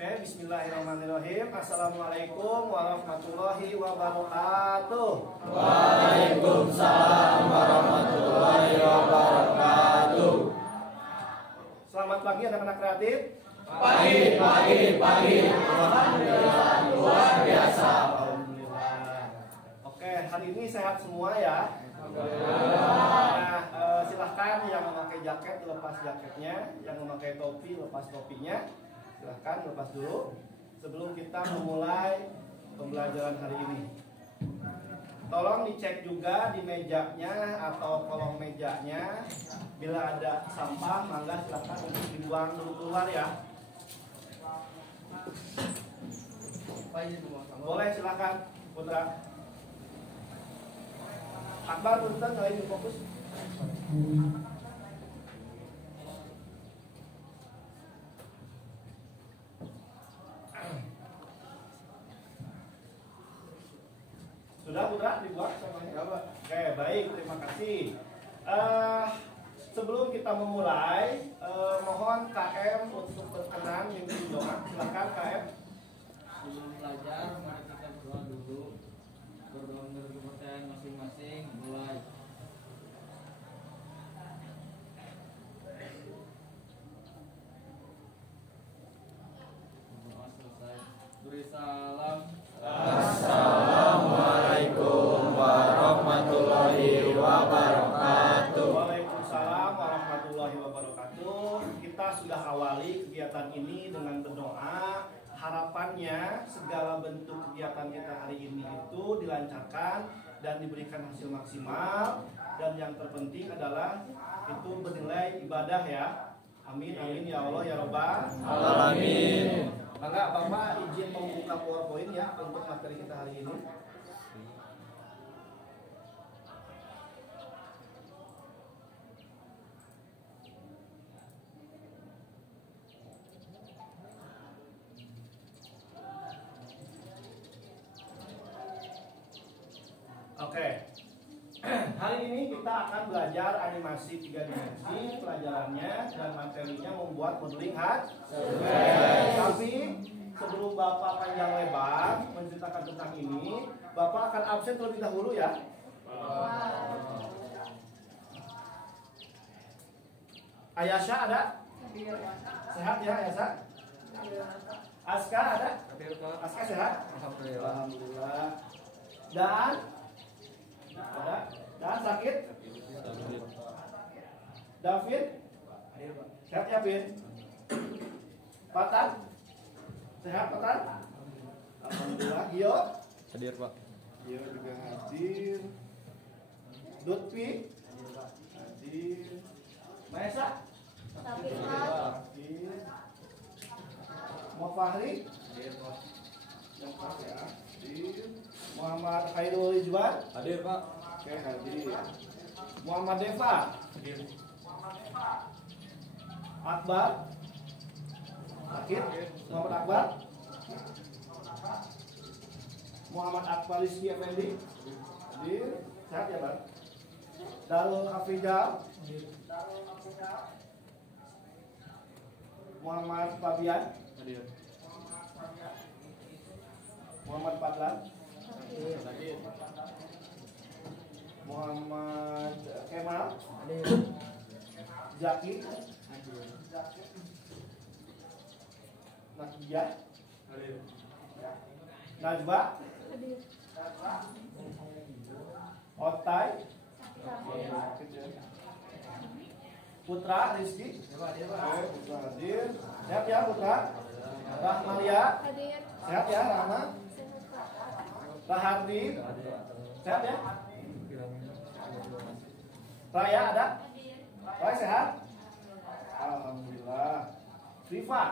Oke, bismillahirrahmanirrahim. Assalamualaikum warahmatullahi wabarakatuh. Waalaikumsalam warahmatullahi wabarakatuh. Selamat pagi anak-anak kreatif. Pagi. Alhamdulillah, luar biasa. Alhamdulillah. Oke, hari ini sehat semua ya. Nah, silahkan yang memakai jaket lepas jaketnya, yang memakai topi lepas topinya. Silahkan lepas dulu sebelum kita memulai pembelajaran hari ini. Tolong dicek juga di mejanya atau kolong mejanya. Bila ada sampah, mangga silahkan untuk dibuang dulu keluar ya. Boleh, silahkan Putra. Akbar, punten kali fokus. Sudah Putra dibuat semuanya? Oke, baik, terima kasih. Sebelum kita memulai, mohon KM untuk berkenan memimpin doa. Silakan KM. Sebelum belajar, mari kita berdoa dulu. Berdoa menurut kepercayaan masing-masing. Mulai. Berdoa selesai. Beri salam. Assalamualaikum warahmatullahi wabarakatuh. Waalaikumsalam warahmatullahi wabarakatuh. Kita sudah awali kegiatan ini dengan berdoa. Harapannya segala bentuk kegiatan kita hari ini itu dilancarkan dan diberikan hasil maksimal, dan yang terpenting adalah itu bernilai ibadah ya. Amin amin ya Allah ya Rabbal Alamin. Mangga Bapak izin membuka PowerPoint ya untuk materi kita hari ini. Oke. Hari ini kita akan belajar animasi 3 dimensi. Pelajarannya dan materinya membuat modeling hat. Tapi sebelum Bapak panjang lebar menceritakan tentang ini, Bapak akan absen terlebih dahulu ya. Ayasha ada? Sehat ya Ayasha? Aska ada? Aska sehat? Alhamdulillah. Dan ada? Dan sakit? David? Sehat ya Bin? Patan? Sehat Patan? Alhamdulillah. Gio? Hadir Pak. Gio juga hadir. Lutfi? Hadir. Maesa? Hadir. Mau Fahri? Yang pas ya. Hadir. Muhammad Khairul Rizwan? Hadir Pak. Oke, hadir. Muhammad Deva? Hadir. Akbar? Sakit? Muhammad Akbar? Muhammad Akbar Rizky Effendi? Hadir. Sehat ya Bang? Darul Afrizal? Muhammad Fabian? Hadir. Muhammad Fadlan? Hadir. Muhammad Kemal? Zaki? Nakia? Hadir. Najwa? Otai? Putra Rizky? Putra hadir. Sehat ya Putra? Rahmalia? Sehat ya Rahma? Rahardi? Sehat ya? Raya ada? Raya sehat? Alhamdulillah. Rifa?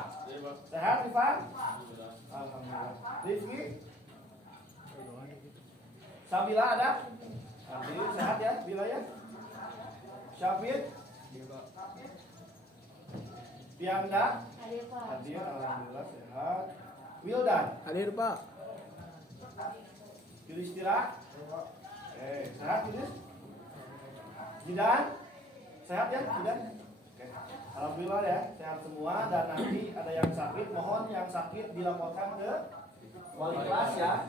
Sehat Rifa? Alhamdulillah. Rifki? Sabila ada? Hadir. Sehat ya Bila ya? Syafid? Pianda? Hadir. Alhamdulillah sehat. Wildan? Hadir Pak. Yudhistira? Sehat Yudhis? Jidan? Sehat ya Jidan? Oke. Alhamdulillah ya, sehat semua. Dan nanti ada yang sakit, mohon yang sakit dilaporkan ke wali kelas ya.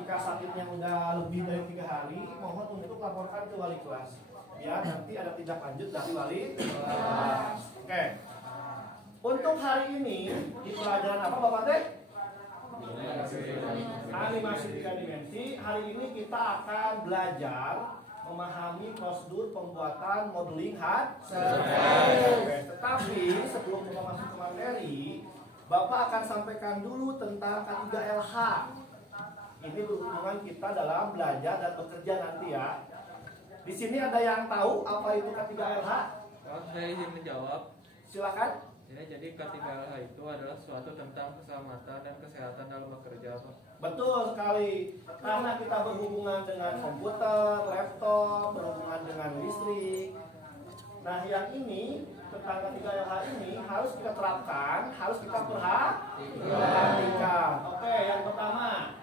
Jika sakitnya udah lebih dari 3 hari, mohon untuk laporkan ke wali kelas. Ya, nanti ada tindak lanjut dari wali kelas. Oke. Untuk hari ini di pelajaran apa Bapak Teh? Animasi 3 dimensi. Hari ini kita akan belajar memahami prosedur pembuatan modeling surface. Tetapi sebelum kita masuk ke materi, Bapak akan sampaikan dulu tentang K3LH. Ini berhubungan kita dalam belajar dan bekerja nanti ya. Di sini ada yang tahu apa itu K3LH? Saya izin menjawab. Silakan. Ya, jadi K3LH itu adalah suatu tentang keselamatan dan kesehatan dalam bekerja, Pak. Betul sekali. Karena kita berhubungan dengan komputer, laptop, berhubungan dengan listrik. Nah, yang ini tentang K3LH ini harus kita terapkan, harus kita perhatikan. Oke, yang pertama.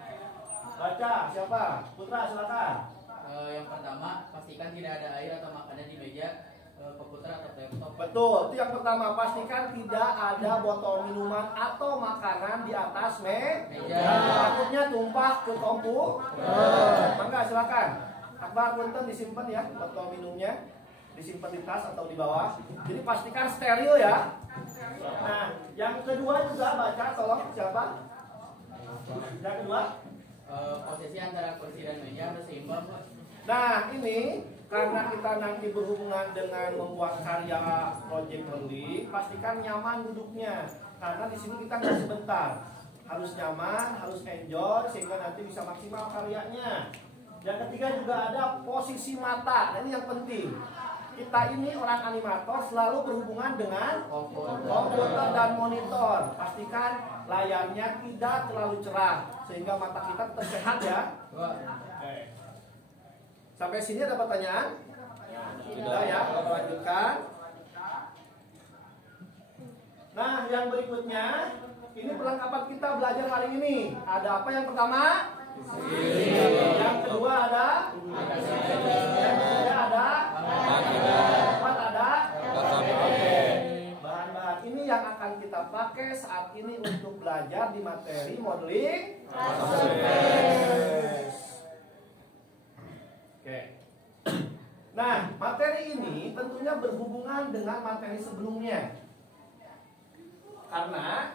Baca, siapa? Putra, silakan. Yang pertama, pastikan tidak ada air atau makanan di meja komputer atau laptop. Betul, itu yang pertama. Pastikan tidak ada botol minuman atau makanan di atas meja. Takutnya tumpah ke komputer. Mangga, silakan. Akbar punten disimpan ya, botol minumnya disimpan di tas atau di bawah. Jadi pastikan steril ya. Nah, yang kedua juga baca, tolong siapa? Yang kedua. Posisi antara kursi dan meja harus seimbang. Nah, ini karena kita nanti berhubungan dengan membuat karya project modeling, pastikan nyaman duduknya. Karena di sini kita nggak sebentar, harus nyaman, harus enjoy sehingga nanti bisa maksimal karyanya. Yang ketiga juga ada posisi mata. Nah, ini yang penting. Kita ini orang animator selalu berhubungan dengan komputer dan monitor. Pastikan layarnya tidak terlalu cerah sehingga mata kita tetap sehat ya. Oke. Sampai sini ada pertanyaan? Tidak ya, kita lanjutkan. Nah, yang berikutnya ini perlengkapan kita belajar hari ini. Ada apa yang pertama? Yang kedua ada? Yang ketiga ada? Keempat ada? Bahan-bahan ini yang akan kita pakai saat ini untuk belajar di materi modeling surface. Oke. Nah, materi ini tentunya berhubungan dengan materi sebelumnya. Karena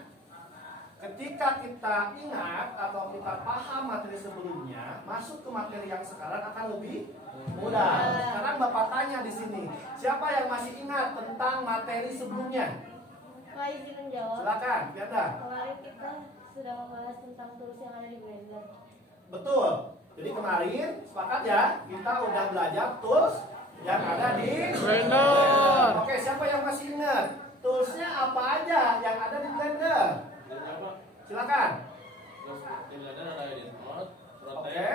ketika kita ingat atau kita paham materi sebelumnya, masuk ke materi yang sekarang akan lebih mudah. Sekarang Bapak tanya di sini, siapa yang masih ingat tentang materi sebelumnya? Pak izin menjawab. Silakan, Firda. Kemarin kita sudah membahas tentang tools yang ada di Blender. Betul. Jadi kemarin sepakat ya, kita udah belajar tools yang ada di Blender. Oke, siapa yang masih ingat? Toolsnya apa aja yang ada di Blender? Silakan. Di Blender ada edit mode, Oke. rotate,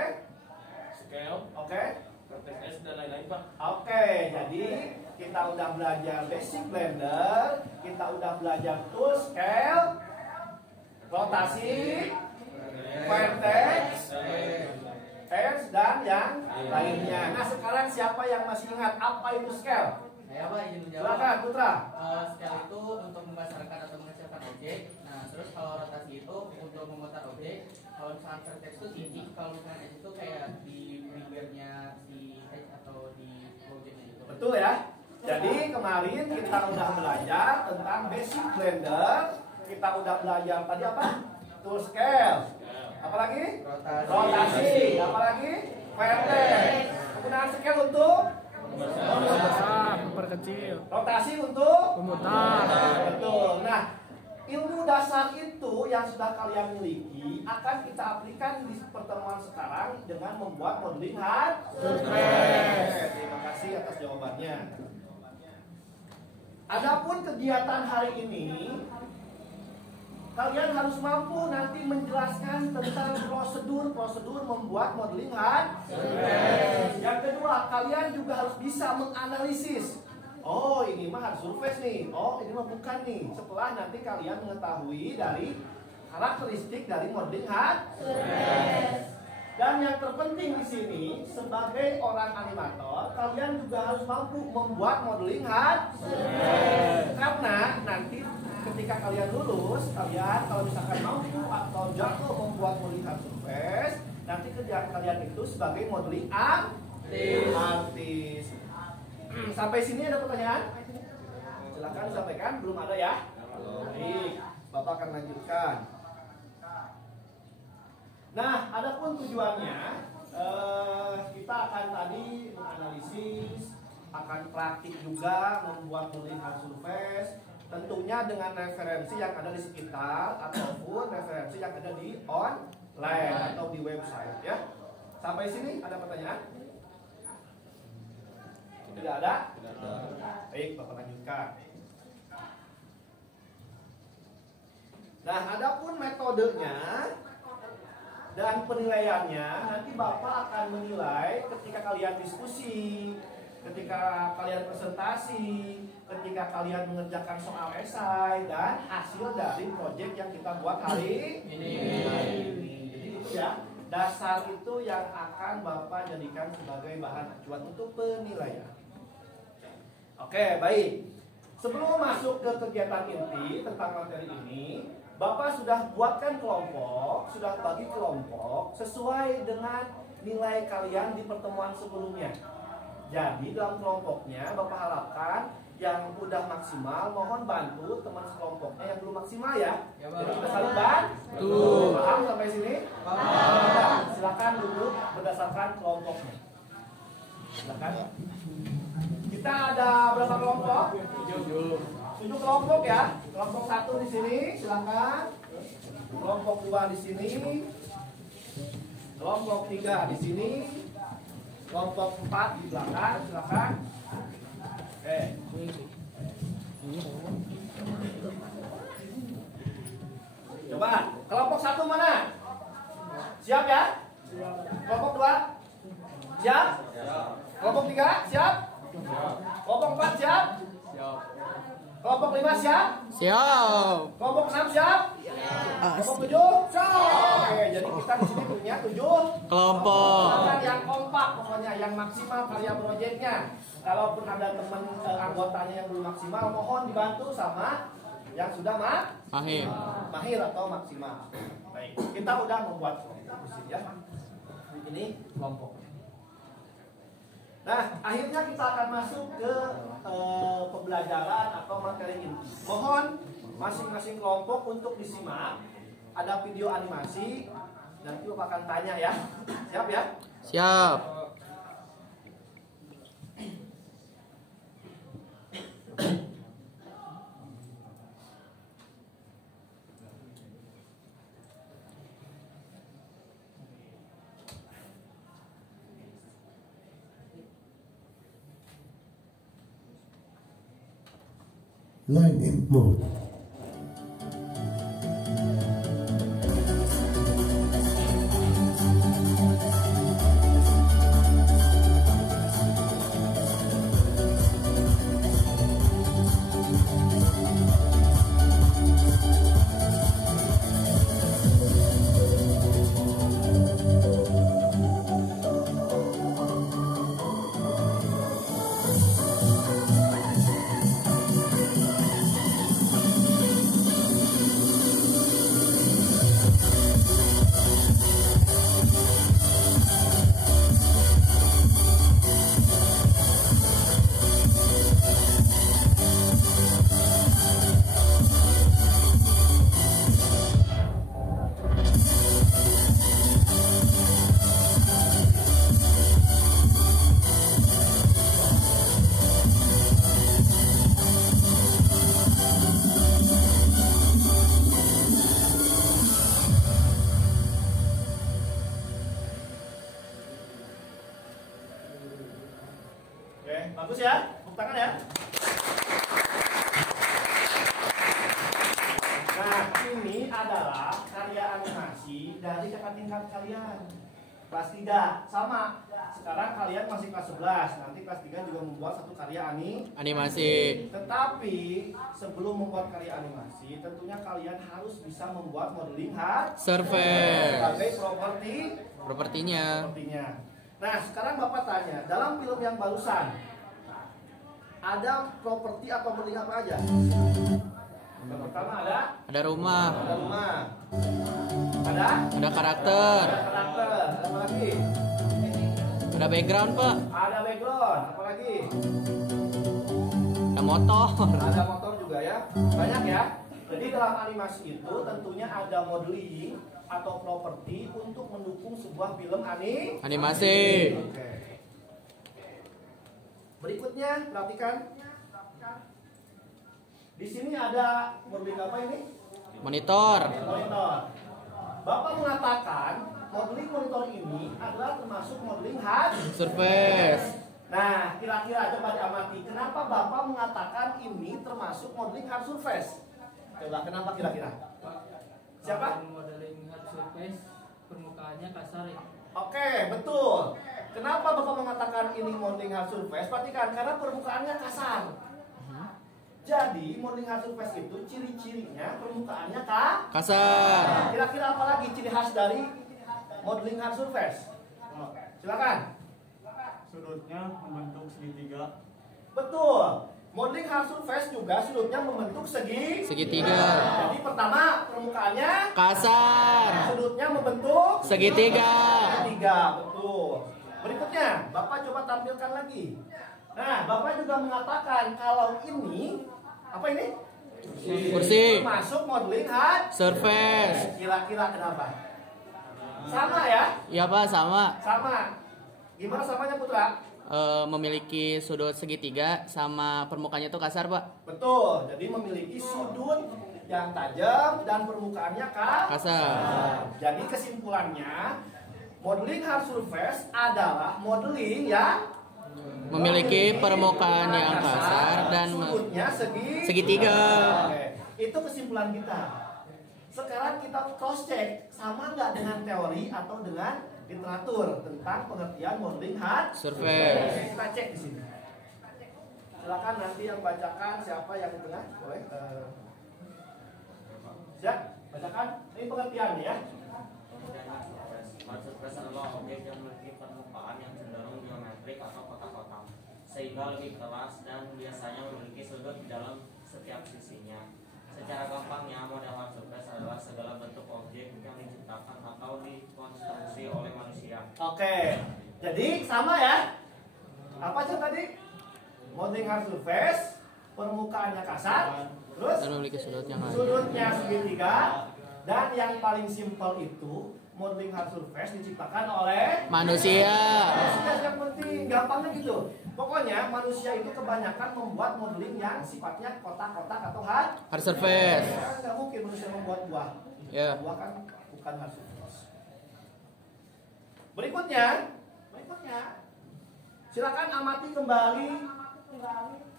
scale, Oke. vertex S dan lain-lain, Pak. Oke, jadi kita udah belajar basic Blender, kita udah belajar tool, scale, rotasi, vertex, edge dan yang lainnya. Nah, sekarang siapa yang masih ingat apa itu scale? Saya Pak izin menjawab. Silakan, Putra. Scale itu untuk membesarkan atau mengecilkan objek. Nah, terus kalau rotasi itu untuk memutar objek. Kalau misalkan vertex itu titik, kalau misalkan edge itu kayak di triggernya si edge atau di objeknya itu. Betul ya. Jadi kemarin kita udah belajar tentang basic Blender. Kita udah belajar tadi apa? Tool scale. Apalagi? Rotasi. Apalagi? Vertex. Penggunaan scale untuk Besar, memperkecil, rotasi untuk memutar. betul. Nah, ilmu dasar itu yang sudah kalian miliki akan kita aplikasikan di pertemuan sekarang dengan membuat modeling surface. Terima kasih atas jawabannya. Adapun kegiatan hari ini, kalian harus mampu nanti menjelaskan tentang prosedur membuat modeling surface. Yang kedua, kalian juga harus bisa menganalisis. Oh, ini mah hard surface nih. Oh, ini mah bukan nih. Setelah nanti kalian mengetahui dari karakteristik dari modeling surface. Dan yang terpenting di sini sebagai orang animator, kalian juga harus mampu membuat modeling karena nanti ketika kalian lulus, kalian kalau misalkan mampu atau jago membuat modeling hard surface, nanti kerjaan kalian itu sebagai modeling artis. Sampai sini ada pertanyaan? Silakan disampaikan. Belum ada ya? Baik, Bapak akan lanjutkan. Nah, adapun tujuannya, kita akan tadi menganalisis, akan praktik juga membuat modeling hard surface, tentunya dengan referensi yang ada di sekitar ataupun referensi yang ada di online atau di website ya. Sampai sini ada pertanyaan? Tidak ada? Baik, Bapak lanjutkan. Nah, adapun metodenya dan penilaiannya, nanti Bapak akan menilai ketika kalian diskusi, ketika kalian presentasi, ketika kalian mengerjakan soal esai, dan hasil dari proyek yang kita buat hari ini. Jadi itu ya, dasar itu yang akan Bapak jadikan sebagai bahan acuan untuk penilaian. Oke, baik. Sebelum masuk ke kegiatan inti tentang materi ini, Bapak sudah buatkan kelompok, sudah bagi kelompok sesuai dengan nilai kalian di pertemuan sebelumnya. Jadi dalam kelompoknya Bapak harapkan yang udah maksimal mohon bantu teman sekelompoknya yang belum maksimal ya. Jadi kita saling bantu. Paham sampai sini? Paham. Silakan duduk berdasarkan kelompoknya. Silakan. Kita ada berapa kelompok? 7 kelompok ya. Kelompok 1 di sini, silakan. Kelompok 2 di sini. Kelompok 3 di sini. Kelompok 4 di belakang, silakan. Oke. Coba, kelompok 1 mana? Siap ya? Kelompok 2? Siap? Kelompok 3 siap? Kelompok 4 siap? Kelompok 5 siap? Siap. Kelompok 6 siap? Kelompok 7? Siap. Oke, jadi kita di sini punya 7 Kelompok. yang kompak, pokoknya yang maksimal karya proyeknya. Kalaupun ada teman anggotanya yang belum maksimal, mohon dibantu sama yang sudah mahir atau maksimal. Baik, kita udah membuat kelompok ya. Ini kelompok. Nah, akhirnya kita akan masuk ke pembelajaran atau materi inti. Mohon masing-masing kelompok untuk disimak. Ada video animasi. Nanti Bapak akan tanya ya. Siap ya? Siap. Lightning mode. Oke, bagus ya. Tepuk tangan ya. Nah, ini adalah karya animasi dari kakak tingkat kalian. Kelas 3 sama. Sekarang kalian masih kelas 11. Nanti kelas 3 juga membuat satu karya Animasi. Tetapi sebelum membuat karya animasi, tentunya kalian harus bisa membuat modeling hard Surface. sebagai properti Propertinya. Nah, sekarang Bapak tanya, dalam film yang barusan ada properti atau modeling apa aja? Yang pertama Ada rumah. ada rumah. Ada karakter. Ada karakter. Ada apa lagi? Ada background, Pak. Ada background. Apa lagi? Ada motor. Ada motor juga ya. Banyak ya. Jadi dalam animasi itu tentunya ada modeling atau properti untuk mendukung sebuah film Animasi. Oke. Berikutnya perhatikan. Di sini ada modeling apa ini? Monitor. Monitor. Bapak mengatakan modeling monitor ini adalah termasuk modeling hard Surface. Nah, kira-kira coba diamati. Kenapa Bapak mengatakan ini termasuk modeling hard surface? Coba, kenapa kira-kira? Siapa? Modeling hard surface permukaannya kasar ya. Oke, betul. Kenapa Bapak mengatakan ini modeling hard surface? Perhatikan, karena permukaannya kasar. Jadi, modeling hard surface itu ciri-cirinya permukaannya Kasar. Kira-kira apa lagi ciri khas dari modeling hard surface? Silakan. Sudutnya membentuk segitiga. Betul. Modeling hard surface juga sudutnya membentuk Segitiga. Jadi pertama permukaannya Kasar. sudutnya membentuk Segitiga. betul. Berikutnya, Bapak coba tampilkan lagi. Nah, Bapak juga mengatakan kalau ini apa ini? Kursi. Masuk modeling hard. Surface. Kira-kira kenapa? Sama ya? Iya, Pak, sama. Sama. Gimana samanya Putra? Memiliki sudut segitiga sama permukaannya tuh kasar, Pak. Betul. Jadi memiliki sudut yang tajam dan permukaannya Kasar. Jadi kesimpulannya, modeling hard surface adalah modeling yang Memiliki permukaan yang kasar dan sudutnya segitiga. Oke. Itu kesimpulan kita. Sekarang kita cross check sama nggak dengan teori atau dengan literatur tentang pengertian modeling hard Surface. Kita cek di sini. Silakan nanti yang bacakan siapa yang di tengah, boleh. Siap, bacakan. Ini pengertiannya ya. Hard surface adalah objek yang memiliki permukaan yang cenderung geometrik atau kotak-kotak, sehingga lebih keras dan biasanya memiliki sudut di dalam setiap sisinya. Secara gampangnya, model hard surface adalah segala bentuk objek yang diciptakan atau dikonstruksi oleh manusia. Oke, jadi sama ya. Apa aja tadi? Modeling hard surface, permukaannya kasar, terus Dan memiliki sudut yang kasar. sudutnya segitiga, dan yang paling simpel itu modeling hard surface diciptakan oleh Manusia. yang penting, gampangnya gitu. Pokoknya manusia itu kebanyakan membuat modeling yang sifatnya kotak-kotak atau hard Surface. Kan nggak mungkin manusia membuat buah. Ya. Buah kan bukan hard surface. Berikutnya, silakan amati kembali.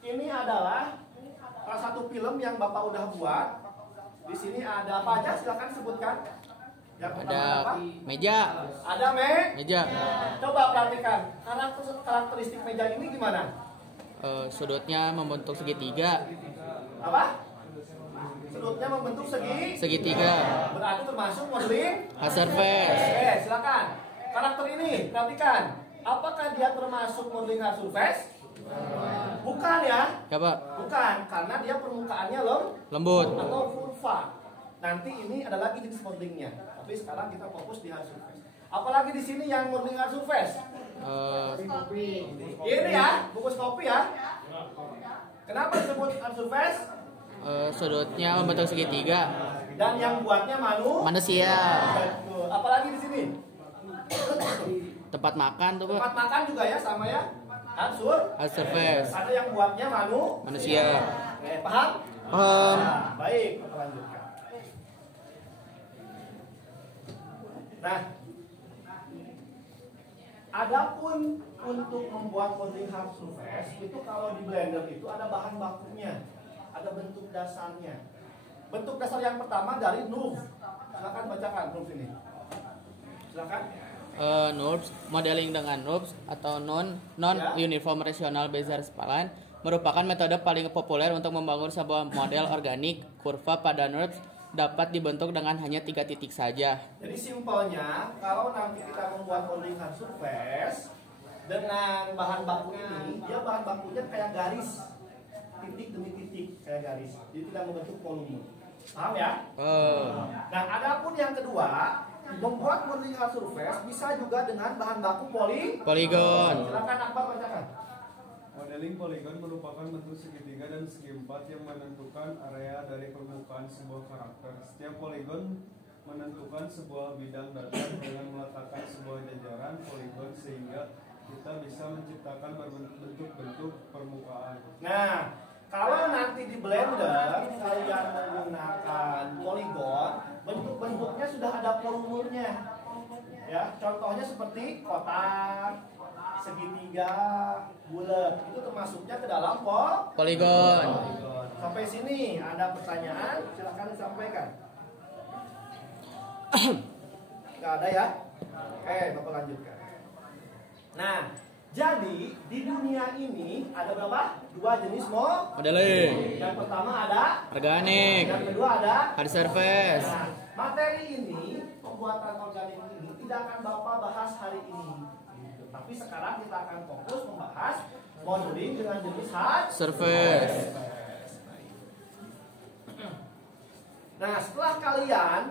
Ini adalah salah satu film yang Bapak udah buat. Di sini ada apa aja? Silakan sebutkan. Yang pertama Ada apa? meja. Ada Meja. Coba perhatikan karakteristik meja ini gimana? Sudutnya membentuk segitiga. Apa? Sudutnya membentuk Segitiga. berarti termasuk modeling. Surface. Oke, silakan. Karakter ini perhatikan. Apakah dia termasuk modeling hard surface? Bukan ya? Ya, Pak. Bukan, karena dia permukaannya Lembut. atau kurva. Nanti ini ada lagi jenis modelingnya. Tapi sekarang kita fokus di hard surface. Apalagi di sini yang modeling hard surface. Ini ya, bungkus kopi ya. Kenapa disebut hard surface? Sudutnya membentuk segitiga. Dan yang buatnya Manusia. Betul. Apalagi di sini. Tempat makan tuh, Pak. Tempat makan juga ya, sama ya. Hard Surface. Ada yang buatnya Manusia. Oke, paham? Nah, baik, kita lanjutkan. Nah, adapun untuk membuat modeling hard surface itu kalau di Blender itu ada bahan bakunya, ada bentuk dasarnya. Bentuk dasar yang pertama dari NURBS. Silakan bacakan NURBS ini. Silakan. NURBS, modeling dengan NURBS atau non-uniform rational Bezier spline merupakan metode paling populer untuk membangun sebuah model organik kurva pada NURBS dapat dibentuk dengan hanya 3 titik saja. Jadi simpelnya, kalau nanti kita membuat modeling hard surface dengan bahan baku ini, dia bahan bakunya kayak garis, titik demi titik kayak garis. Jadi tidak membentuk volume. Paham ya? Nah, adapun yang kedua, membuat modeling hard surface bisa juga dengan bahan baku Poligon. Silakan Akbar bacakan. Modeling poligon merupakan bentuk segitiga dan segi empat yang menentukan area dari permukaan sebuah karakter. Setiap poligon menentukan sebuah bidang data dengan meletakkan sebuah jajaran poligon sehingga kita bisa menciptakan bentuk-bentuk permukaan. Nah, kalau nanti di Blender kalian menggunakan poligon, bentuk-bentuknya sudah ada volumenya. Ya, contohnya seperti kotak, segitiga, bulat. Itu termasuknya ke dalam Poligon. Sampai sini ada pertanyaan, silakan disampaikan. Nggak ada ya? Oke, Bapak lanjutkan. Nah, jadi di dunia ini ada berapa? 2 jenis Modeling. Yang pertama ada Organik. yang kedua ada Hard surface. Nah, materi ini, pembuatan organik ini tidak akan Bapak bahas hari ini. Gitu. Tapi sekarang kita akan fokus membahas modeling dengan jenis hard Surface. Nah, setelah kalian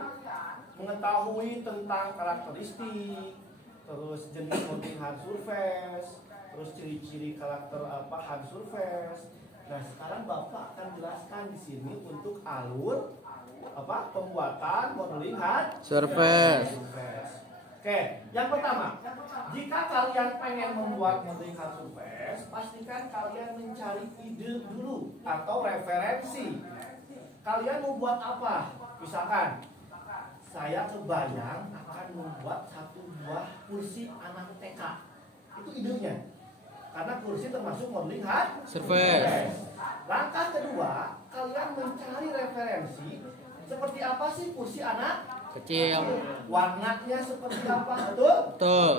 mengetahui tentang karakteristik, terus jenis modeling hard surface, terus ciri-ciri karakter apa hard surface. Nah, sekarang Bapak akan jelaskan di sini untuk alur apa pembuatan modeling hard Surface. Oke, yang pertama, jika kalian pengen membuat modeling hard surface, pastikan kalian mencari ide dulu atau referensi. Kalian mau buat apa? Misalkan, saya kebayang akan membuat satu buah kursi anak TK. Itu idenya. Karena kursi termasuk modeling hard Surface. Langkah kedua, kalian mencari referensi seperti apa sih kursi anak Kecil. warnanya seperti apa, betul? Betul.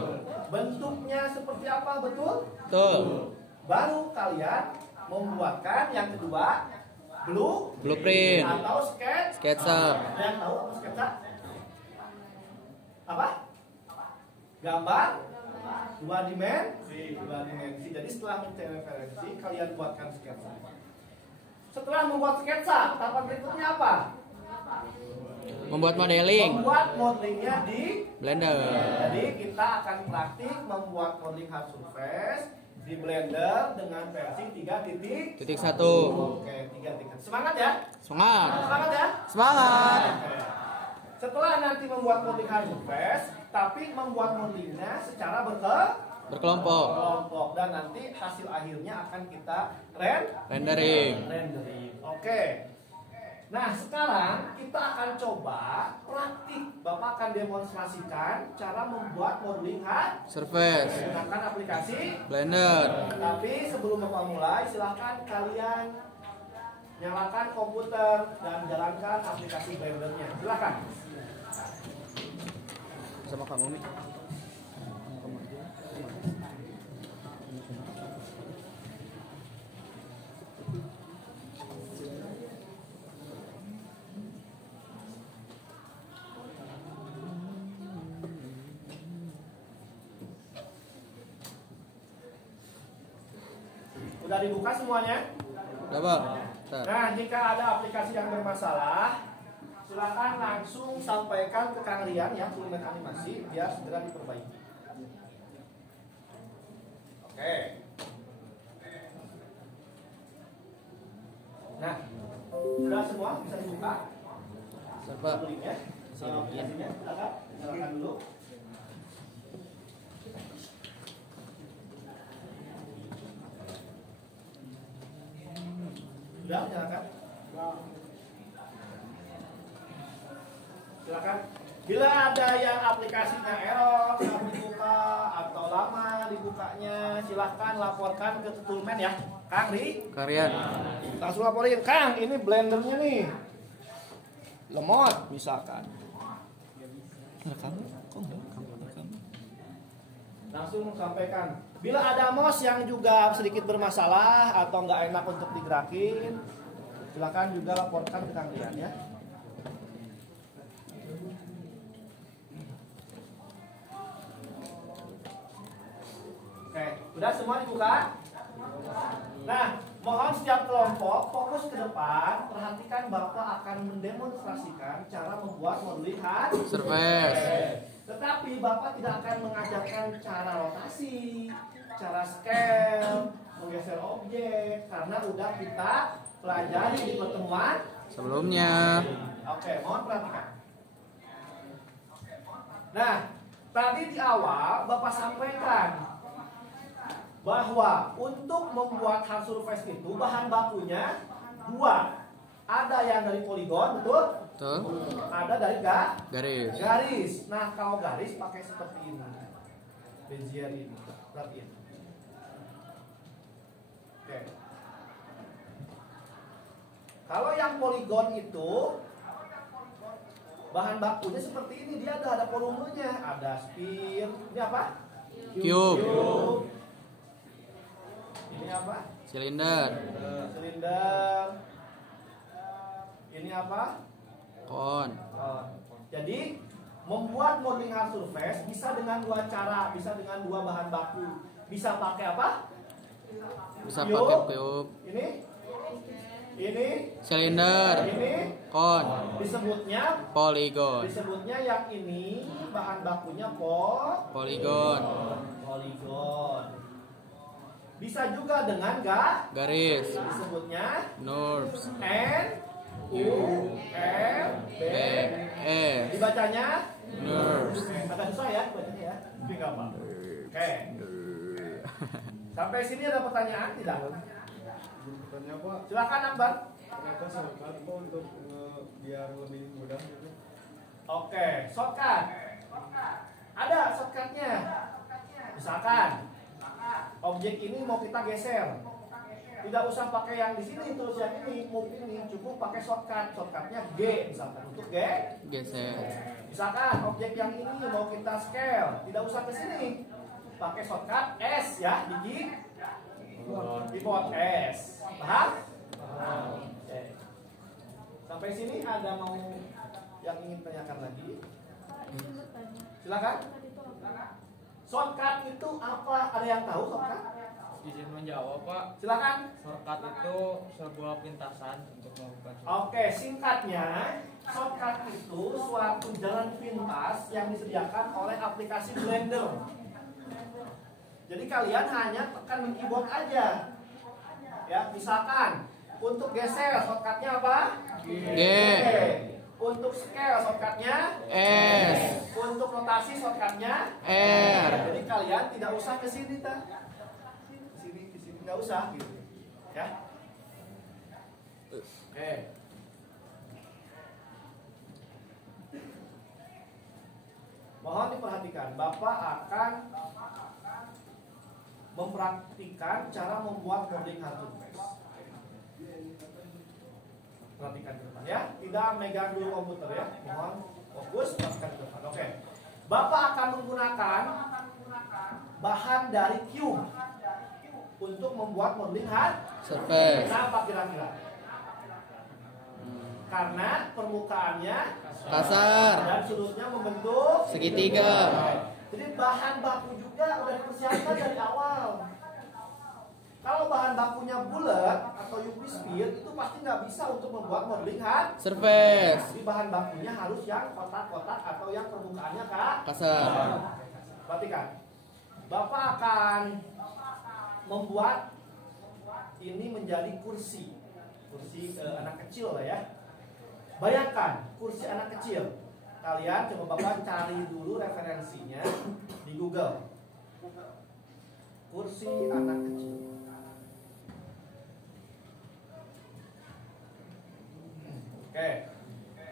Bentuknya seperti apa, betul? Betul. Baru kalian membuatkan yang kedua Blueprint. atau Sketsa. Ada yang tahu apa sketsa? Apa? Gambar dua dimensi. Jadi setelah mencari referensi, kalian buatkan sketsa. Setelah membuat sketsa, tahapan berikutnya apa? Membuat modeling. Membuat modelingnya di Blender. Jadi kita akan praktik membuat modeling hard surface di Blender dengan versi 3.1. Oke, 3 titik. Semangat ya? Semangat. Semangat ya? Semangat. Oke. Setelah nanti membuat modeling hard surface, tapi membuat modelingnya secara Berkelompok. berkelompok dan nanti hasil akhirnya akan kita Rendering. Oke. Nah, sekarang kita akan coba praktik. Bapak akan demonstrasikan cara membuat modeling hard Surface. menggunakan aplikasi Blender. Tapi sebelum Bapak mulai, silahkan kalian nyalakan komputer dan jalankan aplikasi Blendernya. Silakan. Sama kamu nih. Udah dibuka semuanya? Udah, Pak. Nah, jika ada aplikasi yang bermasalah, silakan langsung sampaikan ke Kang Rian ya, Kuliner Animasi, biar segera diperbaiki. Oke. Nah, sudah semua bisa dibuka? Pak. Linknya, aplikasinya, silakan nyalakan dulu. Sudah nyalakan? Silakan. Bila ada yang aplikasinya error, nggak dibuka atau lama dibukanya, silahkan laporkan ke Toolman ya, Kang Karian. langsung laporin, Kang, ini blendernya nih lemot misalkan. Langsung sampaikan. Bila ada mouse yang juga sedikit bermasalah atau nggak enak untuk digerakin, silakan juga laporkan ke Kang Rian ya. Sudah semua dibuka? Nah, mohon setiap kelompok fokus ke depan. Perhatikan Bapak akan mendemonstrasikan cara membuat modeling Surface. Tetapi Bapak tidak akan mengajarkan cara rotasi, cara scale, menggeser objek, karena udah kita pelajari di pertemuan Sebelumnya. Oke, mohon perhatikan. Nah, tadi di awal Bapak sampaikan bahwa untuk membuat hard surface itu bahan bakunya dua. Ada yang dari poligon, betul? Betul. Ada dari Garis. garis. Nah, kalau garis pakai seperti ini. Bezier ini. Perhatiin. Oke. Kalau yang poligon itu bahan bakunya seperti ini, dia ada volumenya, ada sphere. Ini apa? Cube. Ini apa? Silinder. Silinder. Ini apa? Kon. Jadi membuat modeling hard surface bisa dengan dua cara, bisa dengan dua bahan baku. Bisa pakai apa? Bisa pakai cube. Ini, Silinder. ini Kon. disebutnya Poligon. yang ini bahan bakunya Poligon. poligon. Bisa juga dengan Garis. disebutnya Nerves. N U R B. S. Dibacanya Nerves. agak susah ya dibacanya ya. Tapi nggak apa. Oke. Sampai sini ada pertanyaan tidak? Bertanya Pak, Silakan Akbar. ternyata shortcut Pak untuk biar lebih mudah gitu. Oke, shortcut. Ada shortcutnya. Misalkan objek ini mau kita geser. Tidak usah pakai yang di sini terus yang ini, move ini, cukup pakai shortcut. Shortcutnya G misalkan untuk Geser. Misalkan objek yang ini mau kita scale, tidak usah ke sini. Pakai shortcut S ya, di keyboard S. Paham? Oke. Sampai sini ada mau yang ingin tanyakan lagi? Silakan. Shortcut itu apa? Ada yang tahu shortcut? Izin menjawab Pak. Silakan. Shortcut itu sebuah pintasan untuk melakukan Oke, singkatnya, shortcut itu suatu jalan pintas yang disediakan oleh aplikasi Blender. Jadi kalian hanya tekan di keyboard aja. Ya, misalkan untuk geser shortcutnya apa? G. Untuk scale shortcutnya S. Untuk rotasi shortcutnya R. Jadi kalian tidak usah ke sini ta. Ke sini nggak usah gitu. Ya. Oke. Mohon diperhatikan, Bapak akan mempraktikkan cara membuat modeling hard surface. Perhatikan ke depan ya, tidak megang dulu komputer ya. Mohon fokus, perhatikan ke depan. Oke. Bapak akan menggunakan bahan dari cube untuk membuat modeling hard Surface. Kenapa kira-kira? Karena permukaannya Kasar. dan sudutnya membentuk Segitiga. Jadi bahan baku juga udah dipersiapkan dari awal. Kalau bahan bakunya bulat atau UV sphere itu pasti nggak bisa untuk membuat modeling hard Surface. Jadi bahan bakunya harus yang kotak-kotak atau yang permukaannya Kasar. Perhatikan, Bapak akan membuat ini menjadi kursi anak kecil lah ya. Bayangkan kursi anak kecil. Kalian coba Bapak cari dulu referensinya di Google. Kursi anak kecil. Oke,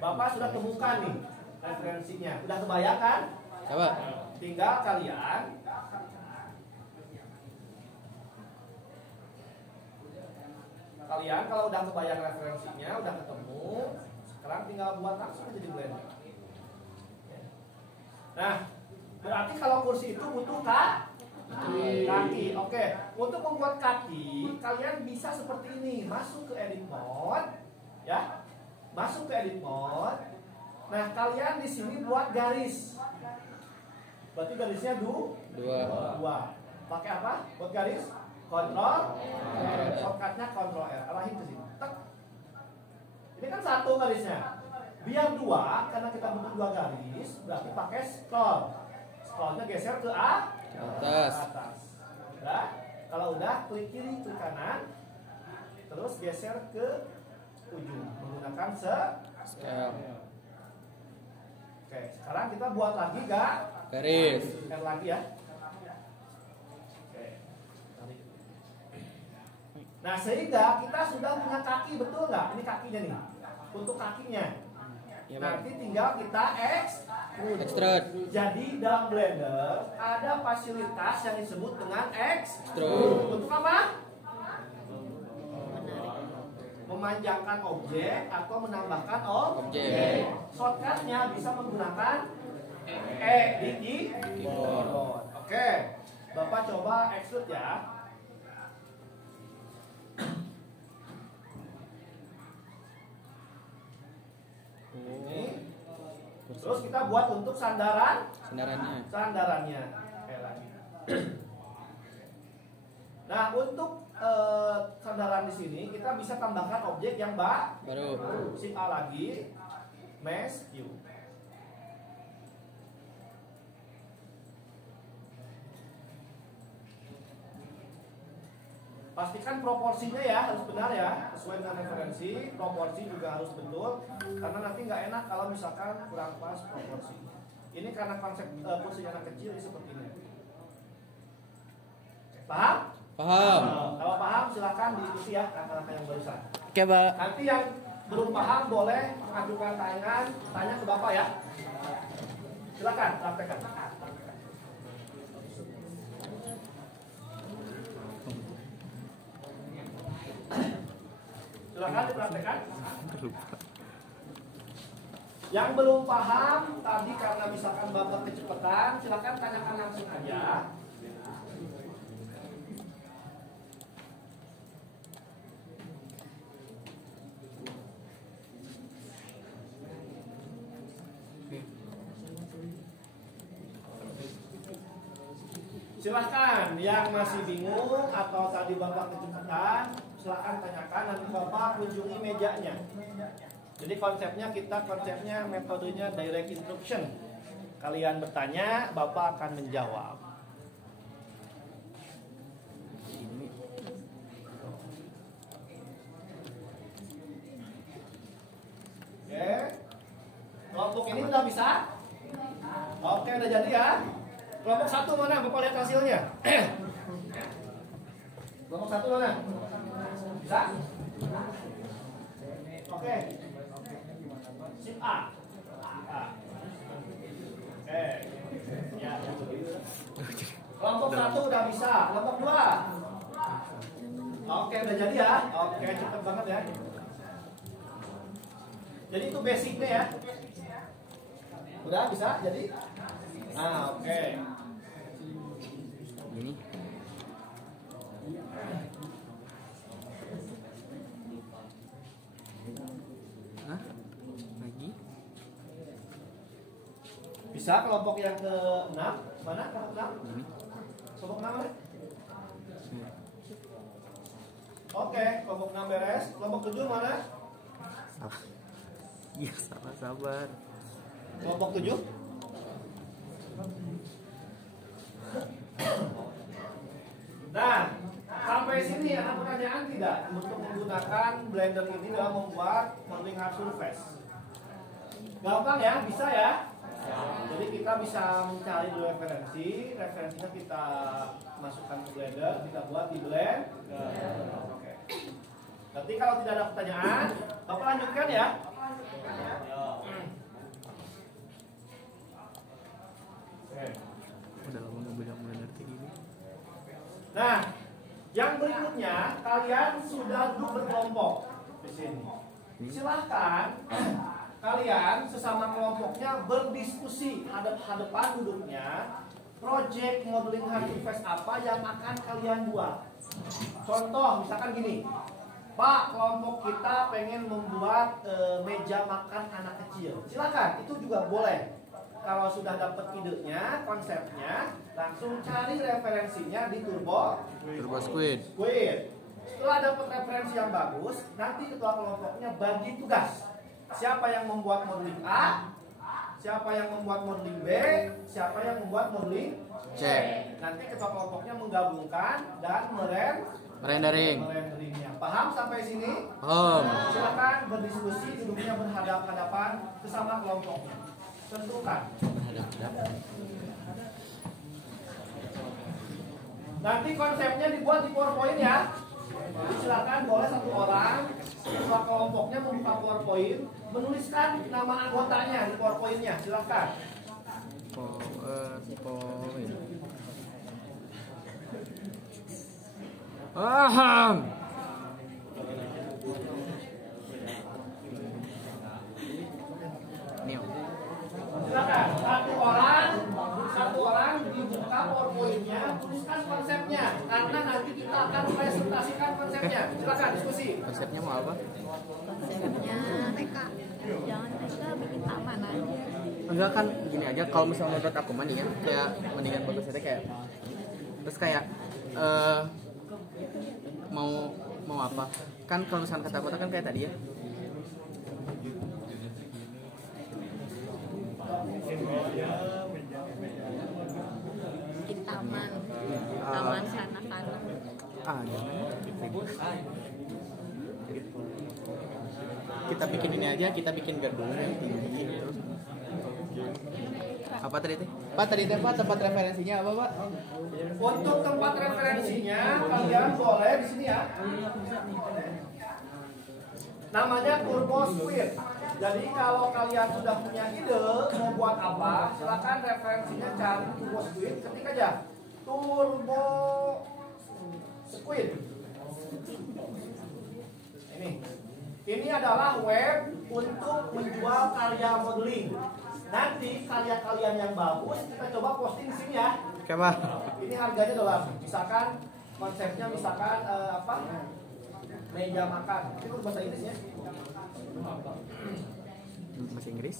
Bapak sudah temukan nih referensinya. Udah kebayang kan? Coba. Tinggal kalian kalau udah kebayang referensinya, udah ketemu, sekarang tinggal buat langsung jadi blender. Nah, berarti kalau kursi itu butuh kaki. Oke, untuk membuat kaki, kalian bisa seperti ini, masuk ke edit mode, ya, masuk ke edit mode. Nah, kalian di sini buat garis. Berarti garisnya dua. Pakai apa? Buat garis? Ctrl R. Shortcutnya Ctrl R. Arahin ke sini. Tek. Ini kan satu garisnya. Biar dua, karena kita butuh dua garis, berarti pakai scroll. Scrollnya geser ke atas. Udah? Kalau udah, klik kiri, klik kanan, terus geser ke ujung menggunakan Scale. Oke, sekarang kita buat lagi Garis. R lagi ya. Oke. Nah, sehingga kita sudah punya kaki, betul nggak? Ini kakinya nih. Untuk kakinya. Ya, Bang. Nanti tinggal kita Extrude. Jadi dalam Blender ada fasilitas yang disebut dengan Extrude. Untuk apa? Memanjangkan objek atau menambahkan objek. Shortcutnya bisa menggunakan E di keyboard. Oke, Bapak coba extrude ya. Ini. Terus kita buat untuk sandarannya. Kayak lagi. Nah, untuk sandaran di sini kita bisa tambahkan objek yang Baru. Shift A lagi, Mesh Q. Pastikan proporsinya ya harus benar ya, sesuai dengan referensi. Proporsi juga harus betul, karena nanti nggak enak kalau misalkan kurang pas proporsi. Ini karena konsep kursi anak kecil seperti ini. Paham? Paham. Kalau paham silakan diikuti ya langkah-langkah yang barusan. Oke, Pak. Nanti yang belum paham boleh mengajukan tanya ke Bapak ya. Silakan praktekkan. Silakan dipraktekkan. Yang belum paham tadi karena misalkan Bapak kecepatan, silakan tanyakan langsung aja. Silahkan yang masih bingung atau tadi Bapak kecepatan, silahkan tanyakan, nanti Bapak kunjungi mejanya. Jadi konsepnya metodenya direct instruction. Kalian bertanya, Bapak akan menjawab. Oke. Kelompok ini udah bisa? Oke, udah jadi ya. Kelompok satu mana? Bapak lihat hasilnya. Kelompok satu mana? Bisa? Oke. Shift A. Oke. Ya. Kelompok satu udah bisa. Kelompok dua. Oke, udah jadi ya. Oke, cepet banget ya. Jadi itu basicnya ya. Udah bisa jadi? Nah, oke. Ini. Hah? Lagi? Bisa kelompok yang ke-6? Mana kelompok 6? Ini. Kelompok 6 mana? Oke, kelompok 6 beres. Kelompok 7 mana? Iya, sabar. Kelompok 7? Nah, sampai sini ada pertanyaan tidak untuk menggunakan Blender ini dalam membuat modeling hard surface? Gampang ya, bisa ya? Jadi kita bisa mencari dulu referensinya kita masukkan ke Blender, kita buat di Blender. Oke. Nanti kalau tidak ada pertanyaan, Bapak lanjutkan ya. Oke. Udah lama nggak bilang Blender kayak gini. Nah, yang berikutnya kalian sudah duduk berkelompok di sini. Silahkan kalian sesama kelompoknya berdiskusi hadap-hadapan duduknya. Project modeling hard surface apa yang akan kalian buat? Contoh misalkan gini, Pak, kelompok kita pengen membuat meja makan anak kecil. Silakan, itu juga boleh. kalau sudah dapat idenya, konsepnya, langsung cari referensinya di Turbo Squid. Setelah dapat referensi yang bagus, nanti ketua kelompoknya bagi tugas. Siapa yang membuat modeling A, siapa yang membuat modeling B, siapa yang membuat modeling C. Nanti ketua kelompoknya menggabungkan dan merenderingnya. Paham sampai sini? Silakan berdiskusi, duduknya berhadap-hadapan sesama kelompoknya. Tentukan. Nanti konsepnya dibuat di PowerPoint ya. Jadi silakan boleh satu orang ketua kelompoknya membuka PowerPoint, menuliskan nama anggotanya di PowerPoint-nya. Silakan. Silakan satu orang dibuka PowerPoint-nya, tuliskan konsepnya, karena nanti kita akan presentasikan konsepnya. Silakan diskusi. Konsepnya mau apa? Konsepnya TK, jangan TK, bikin taman aja. Enggak kan gini aja, kalau misalnya menurut aku mah nih ya, kayak mendingan bagusnya kayak terus kayak mau apa? Kan kalau misalnya kata-kata kan kayak tadi ya. Bikin taman sana-sana. Jangan. Kita bikin ini aja, kita bikin gedung yang tinggi terus. Apa tadi teh? Pak tadi teh Pak tempat referensinya apa Pak? Untuk tempat referensinya kalian boleh di sini ya. Namanya Turbo Squid. Jadi kalau kalian sudah punya ide mau buat apa, silakan referensinya cari Turbo Squid, ketik aja Turbo Squid. Ini adalah web untuk menjual karya modeling. Nanti karya kalian yang bagus kita coba posting di sini ya. Coba. Ini harganya dolar. Misalkan konsepnya meja makan. Itu bahasa Inggris ya. Bahasa Inggris?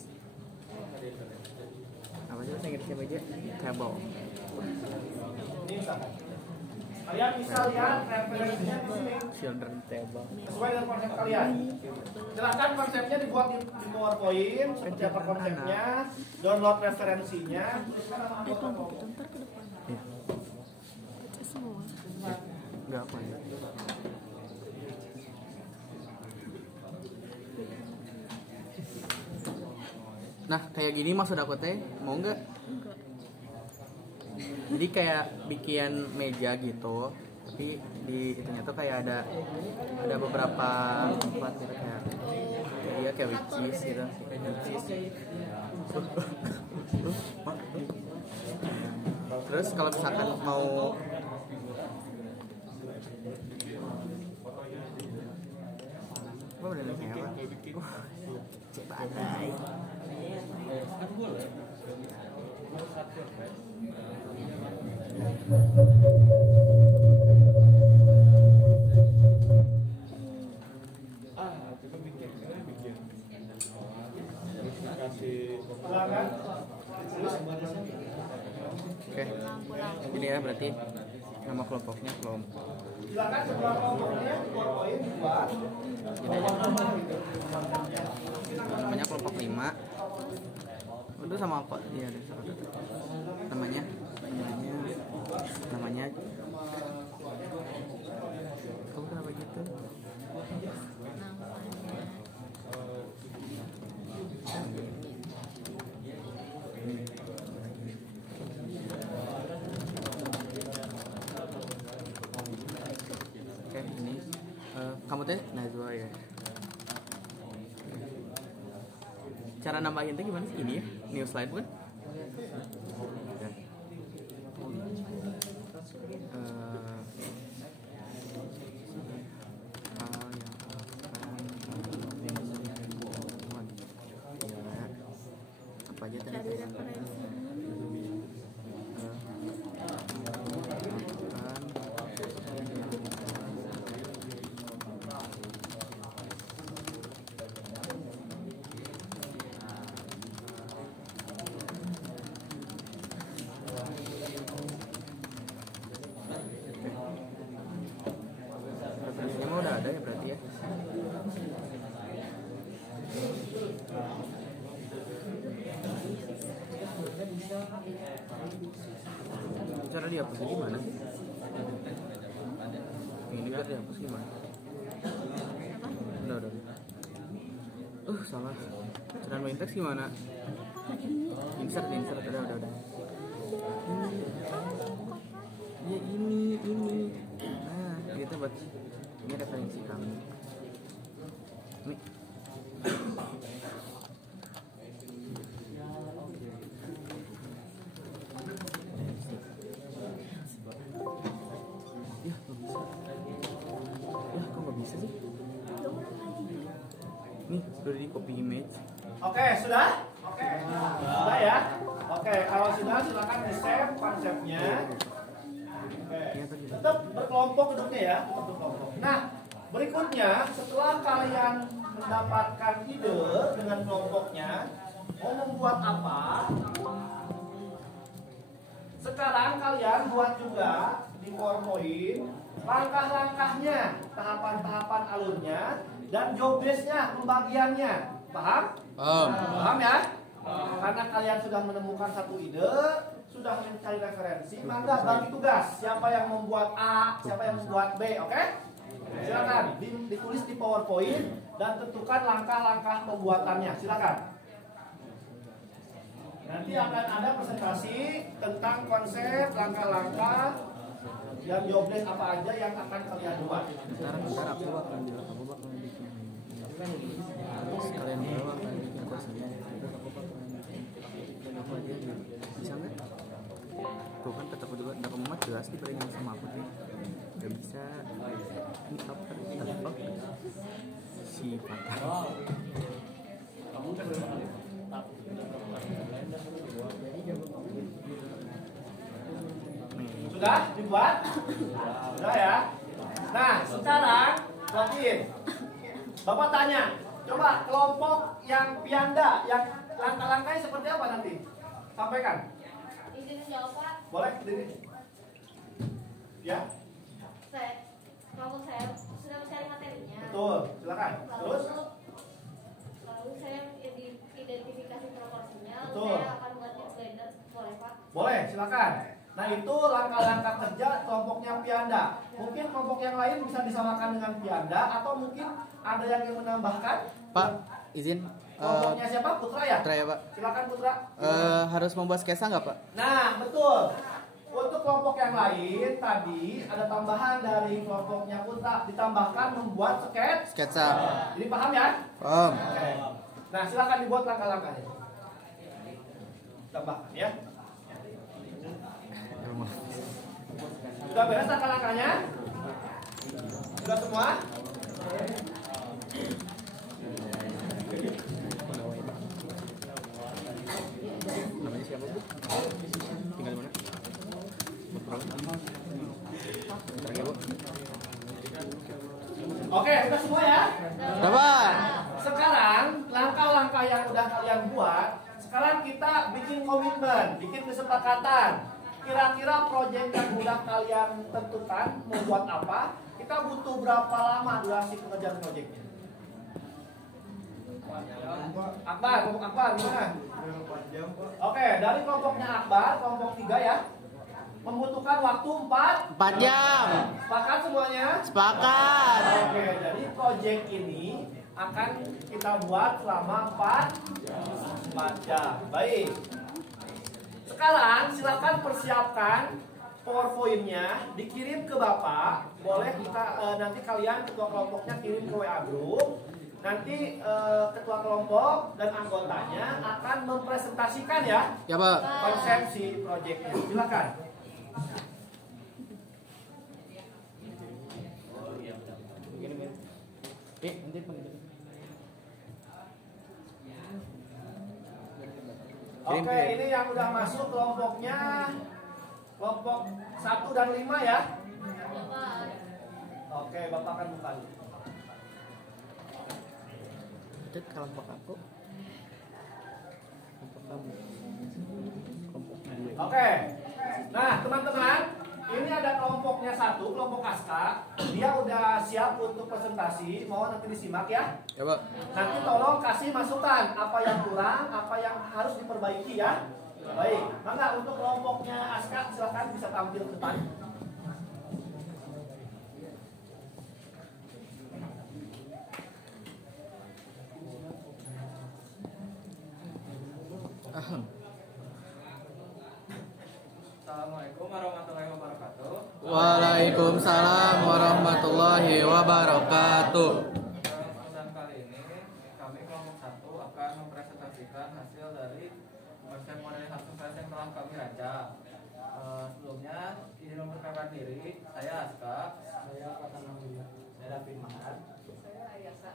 Apa sih bahasa Inggrisnya meja? Table. Ini misalkan. Kalian bisa lihat referensinya di sini. Children table. Sesuai dengan konsep kalian. Silakan konsepnya dibuat di PowerPoint seperti apa konsepnya, download referensinya. Kelompok itu ntar ke depan. Iya. Semua. Enggak apa ya. Nah, kayak gini maksud aku teh, mau nggak? Enggak. Jadi kayak bikin meja gitu, tapi di itunya tuh kayak ada beberapa tempat gitu kayak dia kayak witches gitu, Terus kalau misalkan mau apa bener kayak apa? Cepat Oke, ini ya berarti nama kelompoknya kelompok. Silakan sebelah kelompoknya PowerPoint dibuat. Ini aja. Namanya kelompok 5. Itu sama apa? Iya, namanya kamu kenapa gitu? Oke, ini kamu teh Najwa ya. Cara nambahin tuh gimana sih? Ini ya, new slide bukan? Apa aja tadi? Cari referensi. Cara dihapusnya gimana sih? Ini biar dihapus gimana? Udah. Salah. Cara main teks gimana? Insert, udah. Ya ini. Nah, gitu buat ini referensi kami. Nih. Kok nggak bisa sih? Nih, udah di copy image. Oke, sudah? Oke. Sudah ya? Oke, kalau sudah silakan di-save konsepnya. Oke. Tetap berkelompok duduknya ya, tetap berkelompok. Nah, berikutnya setelah kalian mendapatkan ide dengan kelompoknya, mau membuat apa? Sekarang kalian buat juga di PowerPoint langkah-langkahnya, tahapan-tahapan alurnya, dan job desk-nya, pembagiannya. Paham? Paham ya? Karena kalian sudah menemukan satu ide, sudah mencari referensi, maka bagi tugas. Siapa yang membuat A, siapa yang membuat B, oke? Silakan ditulis di PowerPoint dan tentukan langkah-langkah pembuatannya. Silakan. Nanti akan ada presentasi tentang konsep, langkah-langkah, dan job desk apa aja yang akan kalian buat. Bentar aku bakal bikin. Sekalian bawa akan bikin kursanya. Terus aku bakal bikin apa aja nih. Bisa nggak? Tuh kan kata aku juga, ada kemat jelas di yang sama aku tuh. Gak bisa. Ini apa? Si patah. Sudah dibuat? Sudah ya? Nah, sekarang login. Bapak tanya, coba kelompok yang pianda, yang langkah-langkahnya seperti apa nanti? Sampaikan. Izin jawab Pak. Boleh berdiri. Ya? Kelompok saya sudah mencari materinya. Betul, silakan. Terus? Lalu saya identifikasi proporsinya. Lalu Betul. saya akan buat blender, boleh Pak? Boleh, silakan. Nah, itu langkah-langkah kerja kelompoknya pianda. Mungkin kelompok yang lain bisa disamakan dengan pianda, atau mungkin ada yang ingin menambahkan. Pak, izin. Kelompoknya siapa? Putra ya? Putra ya, Pak. Silakan Putra. Harus membuat sketsa nggak, Pak? Nah, betul. Untuk kelompok yang lain tadi ada tambahan dari kelompoknya Putra, ditambahkan membuat sketsa. Jadi paham ya? Paham. Oke. Nah, silakan dibuat langkah-langkahnya. Tambahkan ya. Sudah beres langkah-langkahnya? Sudah semua? Namanya siapa, Bu? Tinggal di mana? Bentar ya, Bu. Oke, sudah semua ya? Dapat. Sekarang langkah-langkah yang udah kalian buat, sekarang kita bikin komitmen, bikin kesepakatan. Kira-kira proyek yang udah kalian tentukan mau buat apa? Kita butuh berapa lama durasi pengerjaan proyeknya? Akbar, kelompok Akbar gimana? Oke, dari kelompoknya Akbar, kelompok 3 ya, membutuhkan waktu 4 jam. Sepakat semuanya? Sepakat. Oke, jadi proyek ini akan kita buat selama 4 jam. Baik. Sekarang silakan persiapkan PowerPoint-nya, dikirim ke Bapak. Boleh kita nanti kalian ketua kelompoknya kirim ke WA group. Nanti ketua kelompok dan anggotanya akan mempresentasikan ya. Ya, Pak. Konsep si proyeknya. Silakan. Oke, ini yang udah masuk kelompoknya kelompok 1 dan 5 ya. Oke, Bapak akan buka. Itu kelompok aku. Kelompok kamu. Kelompok gue. Oke. Nah, teman-teman, ini ada kelompoknya 1, kelompok Aska. Dia udah siap untuk presentasi, mau nanti disimak ya. Ya, Pak. Nanti tolong kasih masukan apa yang kurang, apa yang harus diperbaiki ya. Baik, maka untuk kelompoknya Aska silakan bisa tampil ke depan. Assalamualaikum warahmatullahi wabarakatuh. Waalaikumsalam warahmatullahi wabarakatuh. Kesempatan kali ini kami kelompok 1 akan mempresentasikan hasil dari konsep modernisasi surprise yang telah kami rancang. Sebelumnya izin memperkenalkan diri, saya Aska, saya David Mahar, saya Ayasa.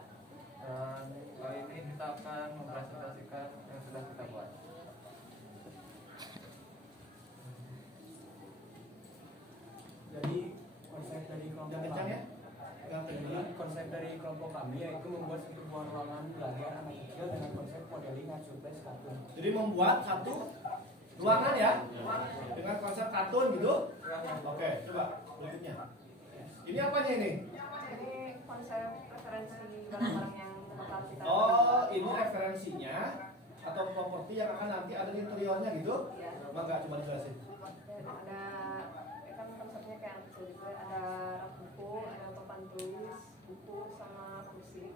Dan kali ini kita akan mempresentasikan yang sudah kita buat. Jadi konsep dari kelompok kami, konsep dari kelompok kami yaitu membuat satu buah ruangan belajar anak kecil dengan konsep modeling dan surprise kartun. Jadi membuat satu ruangan ya dengan konsep kartun gitu. Oke, coba berikutnya. Ini apanya ini? Ini konsep referensi barang-barang yang bakal kita. Oh, ini referensinya atau properti yang akan nanti ada di interiornya gitu? Iya. Maka coba dijelasin. Ada kan konsepnya kayak anak kecil gitu, ada rak buku, ada papan tulis, buku sama kursi.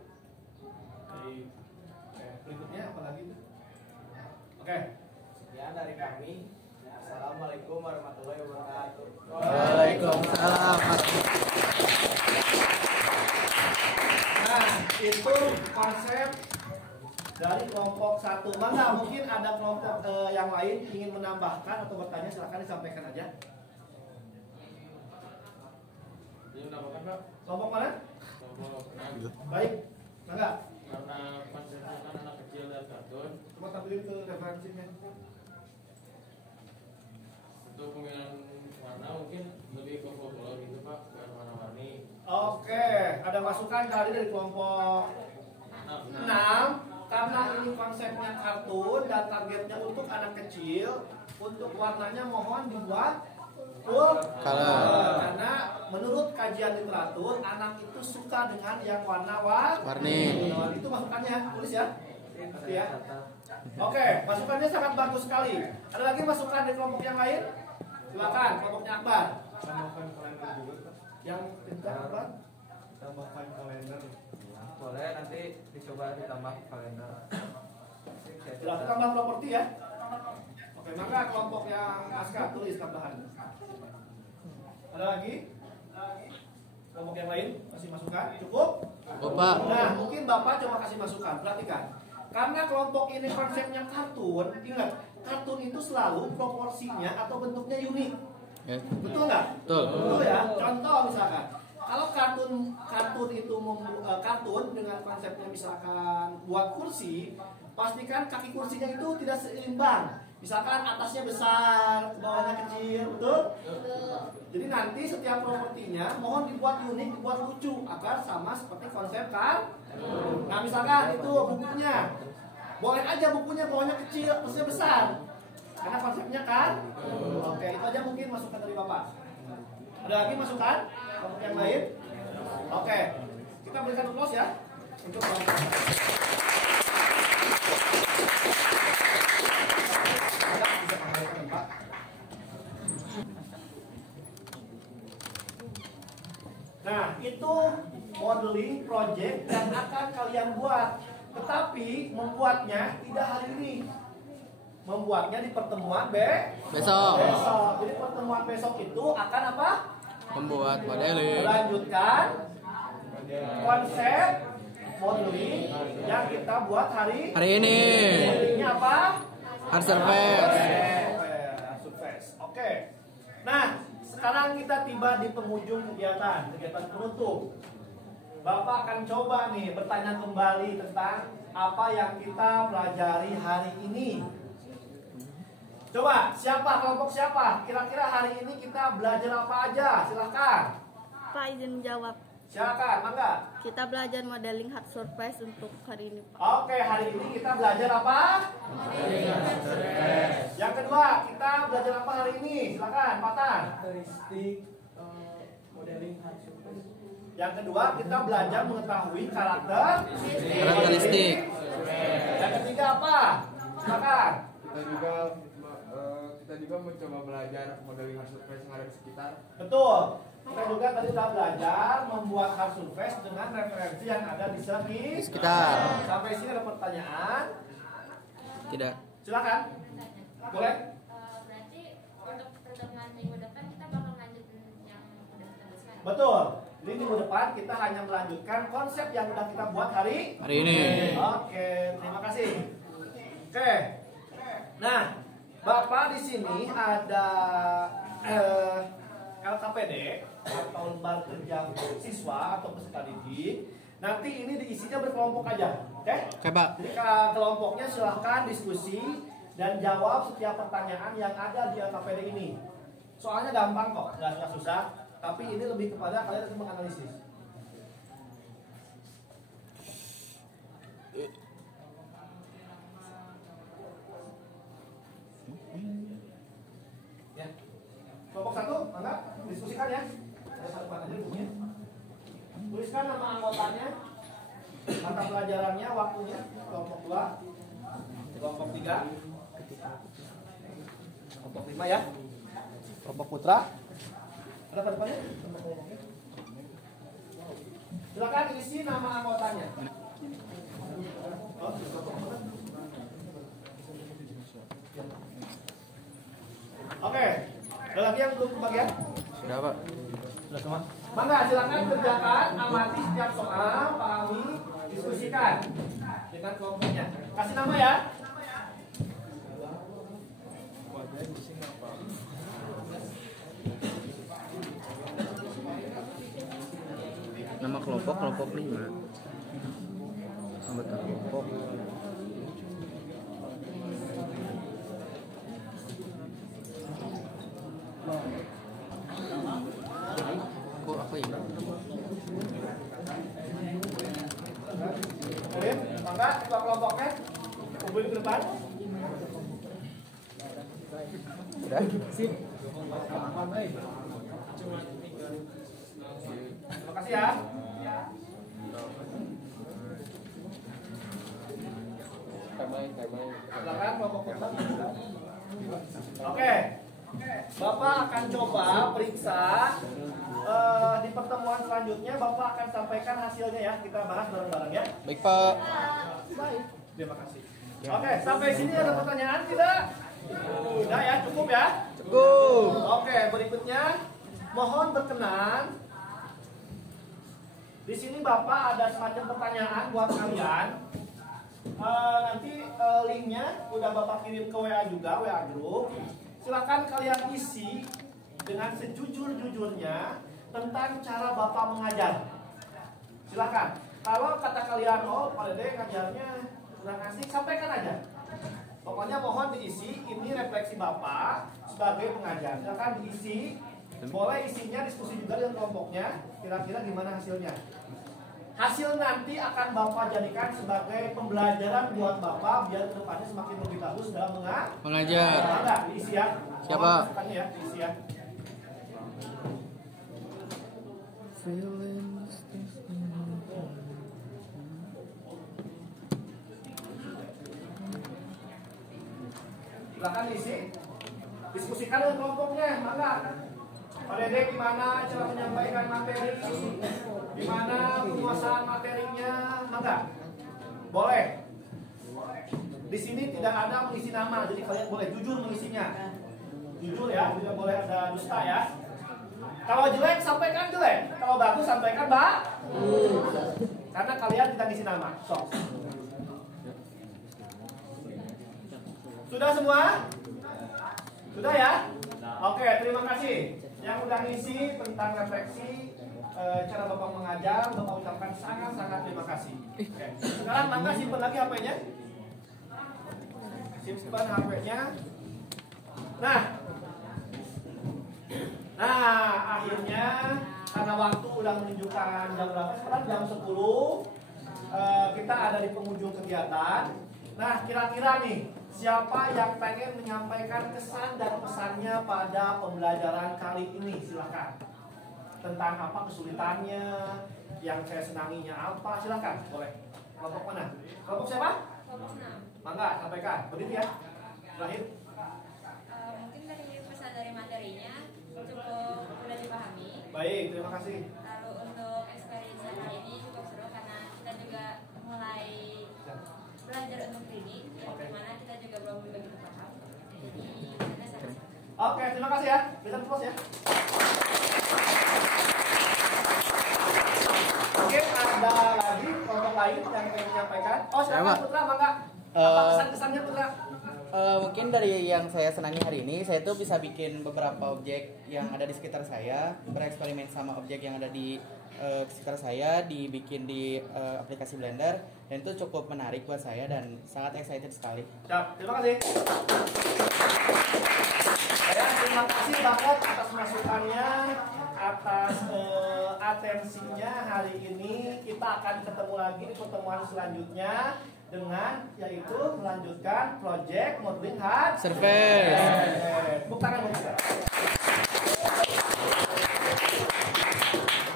Oke, berikutnya apa lagi? Oke. Sekian dari kami. Assalamualaikum warahmatullahi wabarakatuh. Waalaikumsalam. Nah, itu konsep dari kelompok 1. Mana mungkin ada kelompok yang lain ingin menambahkan atau bertanya, silakan disampaikan aja. Kelompok mana? Baik, mangga. Karena konsepnya kan anak kecil dan kartun, Coba tampilin ke referensinya. untuk pemilihan warna mungkin lebih ke folklore gitu Pak, bukan warna-warni. Oke, ada masukan tadi dari kelompok 6. Karena ini konsepnya kartun dan targetnya untuk anak kecil, untuk warnanya mohon dibuat full color. Karena menurut kajian literatur, anak itu suka dengan yang warna-warni. Itu masukannya, tulis ya. Ya. Oke, masukannya sangat bagus sekali. Ada lagi masukan dari kelompok yang lain? Silakan, kelompoknya Akbar. Tambahkan kalender juga Pak. Yang pintar Akbar? Tambahkan kalender. Boleh nanti dicoba ditambah kalender. Silahkan tambah properti ya. Oke, maka kelompok yang Aska tulis tambahan. Ada lagi? Kelompok yang lain kasih masukan? Cukup? Bapak. Nah, mungkin Bapak coba kasih masukan. Perhatikan. Karena kelompok ini konsepnya kartun, ingat, kartun itu selalu proporsinya atau bentuknya unik. Betul nggak? Betul. Betul ya. Contoh misalkan, kalau kartun itu kartun dengan konsepnya misalkan buat kursi, pastikan kaki kursinya itu tidak seimbang. Misalkan atasnya besar, bawahnya kecil, betul? Jadi nanti setiap propertinya mohon dibuat unik, dibuat lucu agar sama seperti konsep kan. Nah misalkan itu bukunya, boleh aja bukunya bawahnya kecil, atasnya besar, karena konsepnya kan. Oke, itu aja mungkin masukan dari Bapak. Ada lagi masukan? Kelompok yang lain? Oke, kita berikan close ya untuk Bapak. Nah, itu modeling project yang akan kalian buat. Tetapi membuatnya tidak hari ini. Membuatnya di pertemuan Besok. Jadi pertemuan besok itu akan apa? Membuat modeling. Melanjutkan konsep modeling yang kita buat hari ini. Modelingnya apa? Hard surface. Surface. Oke. Nah, sekarang kita tiba di penghujung kegiatan penutup. Bapak akan coba nih bertanya kembali tentang apa yang kita pelajari hari ini. Coba, siapa? Kelompok siapa? Kira-kira hari ini kita belajar apa aja? Silahkan. Pak izin menjawab. Silakan, mangga. Kita belajar modeling hard surface untuk hari ini, Pak. Oke, hari ini kita belajar apa? Yang kedua, kita belajar apa hari ini? Silakan, Patan. Karakteristik modeling hard surface. Yang kedua, kita belajar mengetahui karakteristik. Yang ketiga apa? Silakan. Kita juga coba belajar modeling hard surface yang ada di sekitar. Betul. Kita juga tadi sudah belajar membuat hard surface dengan referensi yang ada di sekitar. Sampai sini ada pertanyaan? Tidak. Silakan. Boleh? Berarti untuk pertemuan minggu depan kita bakal lanjutin yang udah kita bahas. Betul. Jadi minggu depan kita hanya melanjutkan konsep yang sudah kita buat hari ini. Oke, terima kasih. Oke. Nah, Bapak di sini ada LKPD atau lembar kerja siswa atau peserta didik. Nanti ini diisinya berkelompok aja, oke? Oke, Pak. Jadi kelompoknya silahkan diskusi dan jawab setiap pertanyaan yang ada di LKPD ini. Soalnya gampang kok, nggak susah. Tapi ini lebih kepada kalian harus menganalisis. Ya. Kelompok 1, enggak? Diskusikan ya. Ada satu aja bukunya. Tuliskan nama anggotanya, mata pelajarannya, waktunya. Kelompok 2, kelompok 3, kelompok 5 ya. Kelompok putra. Ada apa depannya? Silakan isi nama anggotanya. Oke. Ada lagi yang belum kebagian? Sudah, Pak. Sudah semua. Mangga silakan kerjakan, amati setiap soal, pahami, diskusikan dengan kelompoknya. Kasih nama ya. Nama kelompok 5. Anggota kelompok. Kok aku ingat? Oke, maka ketua kelompoknya kumpulin ke depan. Sudah? Sip. Terima kasih ya. Silakan kelompok putra. Oke. Bapak akan coba periksa di pertemuan selanjutnya. Bapak akan sampaikan hasilnya ya. Kita bahas bareng-bareng ya. Baik, Pak. Baik. Terima kasih. Oke, sampai sini ada pertanyaan tidak? Tidak ya, cukup ya? Cukup. Oke, berikutnya mohon berkenan. Di sini Bapak ada semacam pertanyaan buat kalian. Nanti linknya udah Bapak kirim ke WA juga, WA grup. Silakan kalian isi dengan sejujur-jujurnya tentang cara Bapak mengajar. Silakan. Kalau kata kalian, oh Pak Dede ngajarnya kurang asik, sampaikan aja. Pokoknya mohon diisi, ini refleksi Bapak sebagai pengajar. Silakan diisi, boleh isinya diskusi juga dengan kelompoknya. Kira-kira gimana hasilnya? Hasil nanti akan Bapak jadikan sebagai pembelajaran buat Bapak biar kedepannya semakin lebih bagus dalam mengajar. Ada, diisi ya. Siapa? Ya, diisi ya. Silakan isi, diskusikan dengan kelompoknya, maka Pak Dede gimana cara menyampaikan materi, gimana penguasaan materinya, maka boleh. Di sini tidak ada mengisi nama, jadi kalian boleh jujur mengisinya, jujur ya, tidak boleh ada dusta ya. Kalau jelek sampaikan jelek, kalau bagus sampaikan karena kalian tidak ngisi nama. So. Sudah semua? Sudah ya? Oke, terima kasih. Yang udah ngisi tentang refleksi cara Bapak mengajar, Bapak ucapkan sangat-sangat terima kasih. Oke. Sekarang mangga simpan lagi HP-nya. Simpan HP-nya. Nah, akhirnya karena waktu udah menunjukkan jam berapa? Sekarang jam 10. Kita ada di penghujung kegiatan. Nah, kira-kira nih, siapa yang pengen menyampaikan kesan dan pesannya pada pembelajaran kali ini? Silakan. Tentang apa kesulitannya, yang saya senanginya apa? Silakan, boleh. Kelompok mana? Kelompok siapa? Kelompok 6. Mangga, sampaikan. Berdiri ya. Terakhir. Mungkin dari kasih. Lalu untuk experience hari ini cukup seru karena kita juga mulai belajar untuk reading yang dimana kita juga belum begitu paham. Jadi kita sangat Oke, terima kasih ya. Bisa close ya. Oke, ada lagi kelompok lain yang ingin menyampaikan. Oh, silakan Putra, mangga. Apa kesan-kesannya Putra? Mungkin dari yang saya senangi hari ini, saya tuh bisa bikin beberapa objek yang ada di sekitar saya, bereksperimen sama objek yang ada di sekitar saya, dibikin di aplikasi Blender, dan itu cukup menarik buat saya dan sangat excited sekali. Siap, terima kasih. Saya terima kasih banget atas masukannya, atas atensinya hari ini. Kita akan ketemu lagi di pertemuan selanjutnya dengan yaitu melanjutkan project modeling hard surface. Tepuk tangan buat kita.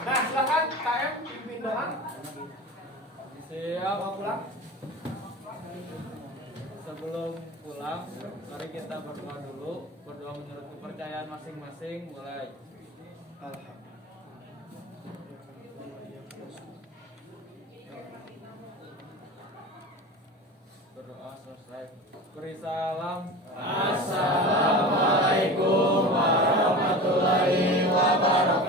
Nah, silakan KM pimpin doang. Siap. Mau pulang? Sebelum pulang, mari kita berdoa dulu. Berdoa menurut kepercayaan masing-masing. Mulai. Berdoa selesai. Beri salam. Assalamualaikum warahmatullahi wabarakatuh.